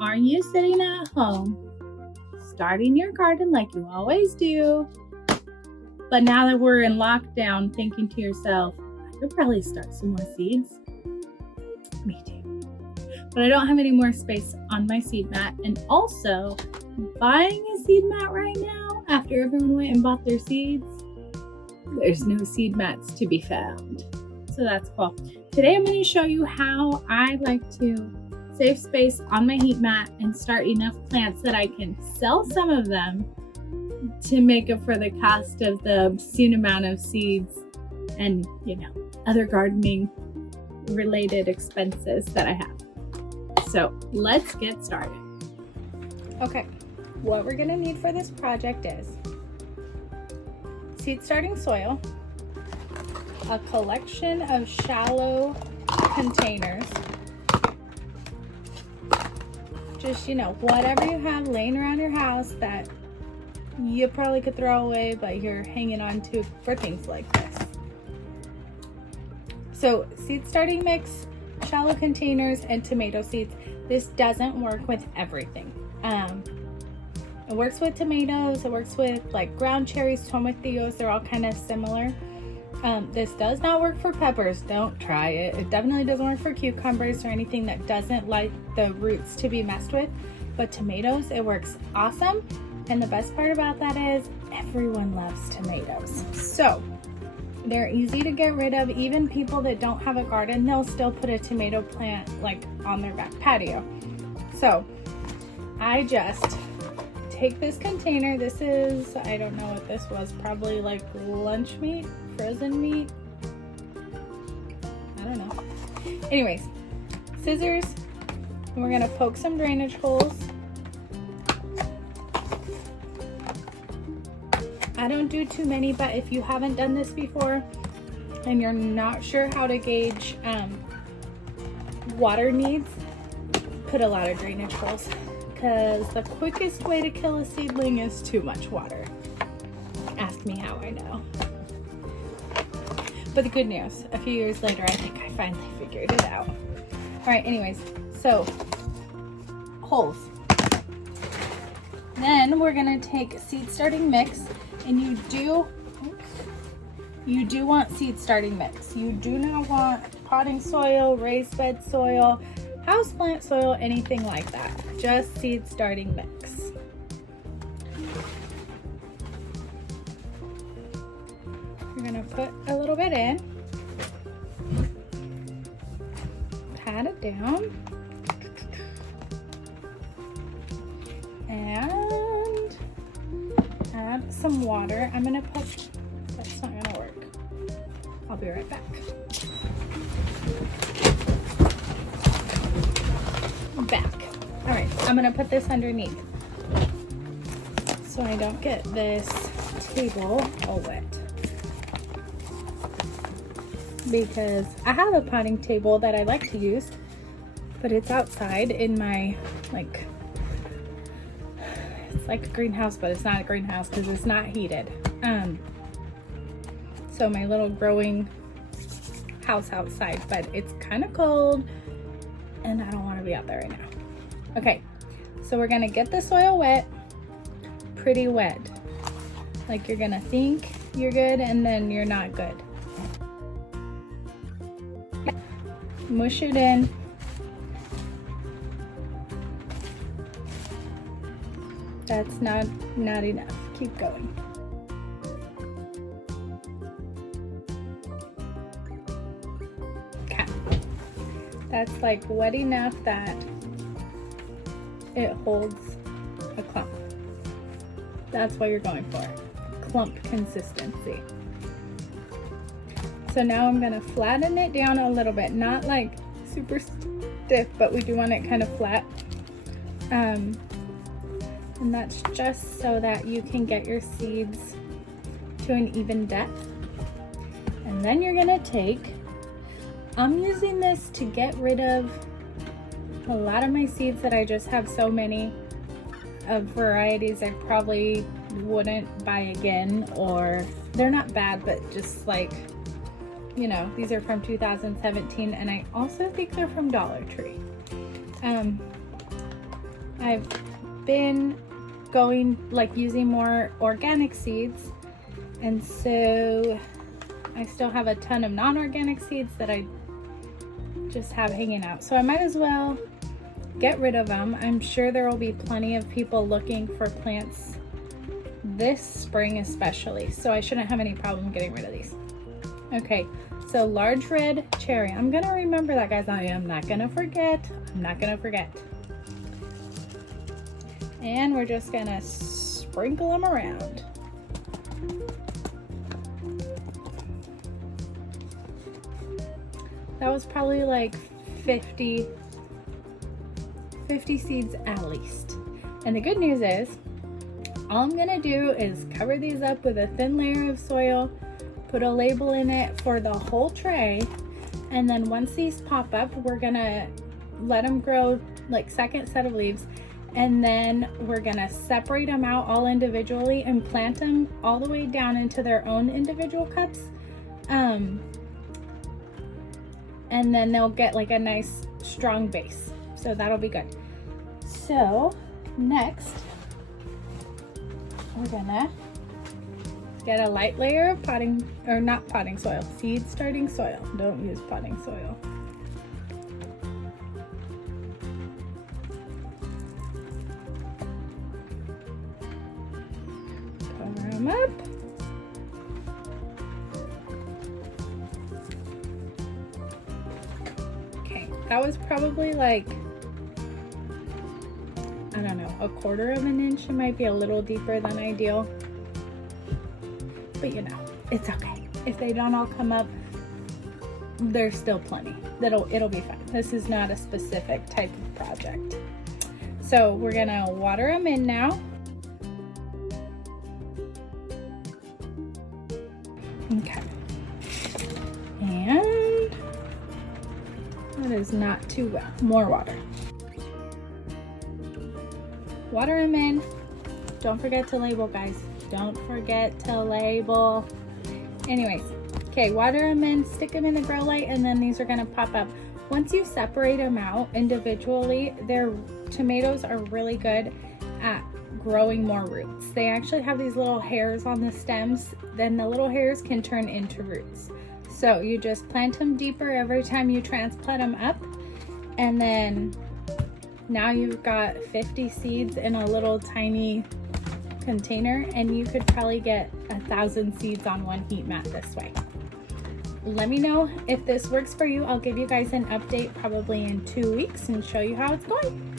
Are you sitting at home, starting your garden like you always do, but now that we're in lockdown, thinking to yourself, I could probably start some more seeds? Me too. But I don't have any more space on my seed mat, and also buying a seed mat right now, after everyone went and bought their seeds, there's no seed mats to be found. So that's cool. Today I'm going to show you how I like to save space on my heat mat and start enough plants that I can sell some of them to make up for the cost of the obscene amount of seeds and, other gardening related expenses that I have. So let's get started. Okay, what we're going to need for this project is seed starting soil, a collection of shallow containers, just whatever you have laying around your house that you probably could throw away but you're hanging on to for things like this. So seed starting mix, shallow containers, and tomato seeds. This doesn't work with everything. It works with tomatoes, it works with like ground cherries, tomatillos, they're all kind of similar. This does not work for peppers. Don't try it. It definitely doesn't work for cucumbers or anything that doesn't like the roots to be messed with. But tomatoes, it works awesome. And the best part about that is everyone loves tomatoes. So they're easy to get rid of. Even people that don't have a garden, they'll still put a tomato plant like on their back patio. So I just take this container. This is, I don't know what this was, probably like lunch meat, frozen meat. I don't know. Anyways, scissors, and we're gonna poke some drainage holes. I don't do too many, but if you haven't done this before and you're not sure how to gauge water needs, put a lot of drainage holes, because the quickest way to kill a seedling is too much water. Ask me how I know. But the good news, a few years later, I think I finally figured it out. All right, anyways, so holes. Then we're gonna take seed starting mix, and you do want seed starting mix. You do not want potting soil, raised bed soil, houseplant soil, anything like that. Just seed starting mix. You're gonna put a little bit in, pat it down, and add some water. I'm gonna put, that's not gonna work. I'll be right back. Back. All right, I'm gonna put this underneath so I don't get this table all wet, because I have a potting table that I like to use, but it's outside in my, it's like a greenhouse, but it's not a greenhouse because it's not heated. So my little growing house outside, but it's kind of cold and I don't want to be out there right now. Okay, so we're gonna get the soil wet, pretty wet. Like you're gonna think you're good and then you're not good. Mush it in. That's not enough. Keep going. Okay. That's like wet enough that it holds a clump. That's what you're going for. Clump consistency. So now I'm gonna flatten it down a little bit, not like super stiff, but we do want it kind of flat. And that's just so that you can get your seeds to an even depth. And then you're gonna take, I'm using this to get rid of a lot of my seeds that I just have so many of varieties I probably wouldn't buy again, or they're not bad, but just like, these are from 2017, and I also think they're from Dollar Tree. I've been going like using more organic seeds, and so I still have a ton of non-organic seeds that I just have hanging out. So I might as well get rid of them. I'm sure there will be plenty of people looking for plants this spring especially, so I shouldn't have any problem getting rid of these. Okay, so large red cherry. I'm gonna remember that, guys. I am not gonna forget. I'm not gonna forget. And we're just gonna sprinkle them around. That was probably like 50 seeds at least. And the good news is, all I'm gonna do is cover these up with a thin layer of soil, put a label in it for the whole tray, and then once these pop up, we're gonna let them grow like second set of leaves, and then we're gonna separate them out all individually and plant them all the way down into their own individual cups. And then they'll get like a nice strong base. So that'll be good. So next, we're gonna get a light layer of seed starting soil. Don't use potting soil. Cover them up. Okay, that was probably like, I don't know, 1/4 of an inch. It might be a little deeper than ideal, but you know, it's okay. If they don't all come up, there's still plenty. It'll be fine. This is not a specific type of project. So we're gonna water them in now. Okay. And that is not too well. More water. Water them in. Don't forget to label, guys. Don't forget to label. Anyways, okay, water them in, stick them in the grow light, and then these are gonna pop up. Once you separate them out individually, their tomatoes are really good at growing more roots. They actually have these little hairs on the stems, then the little hairs can turn into roots. So you just plant them deeper every time you transplant them up, and then now you've got 50 seeds in a little tiny container, and you could probably get 1,000 seeds on one heat mat this way. Let me know if this works for you. I'll give you guys an update probably in 2 weeks and show you how it's going.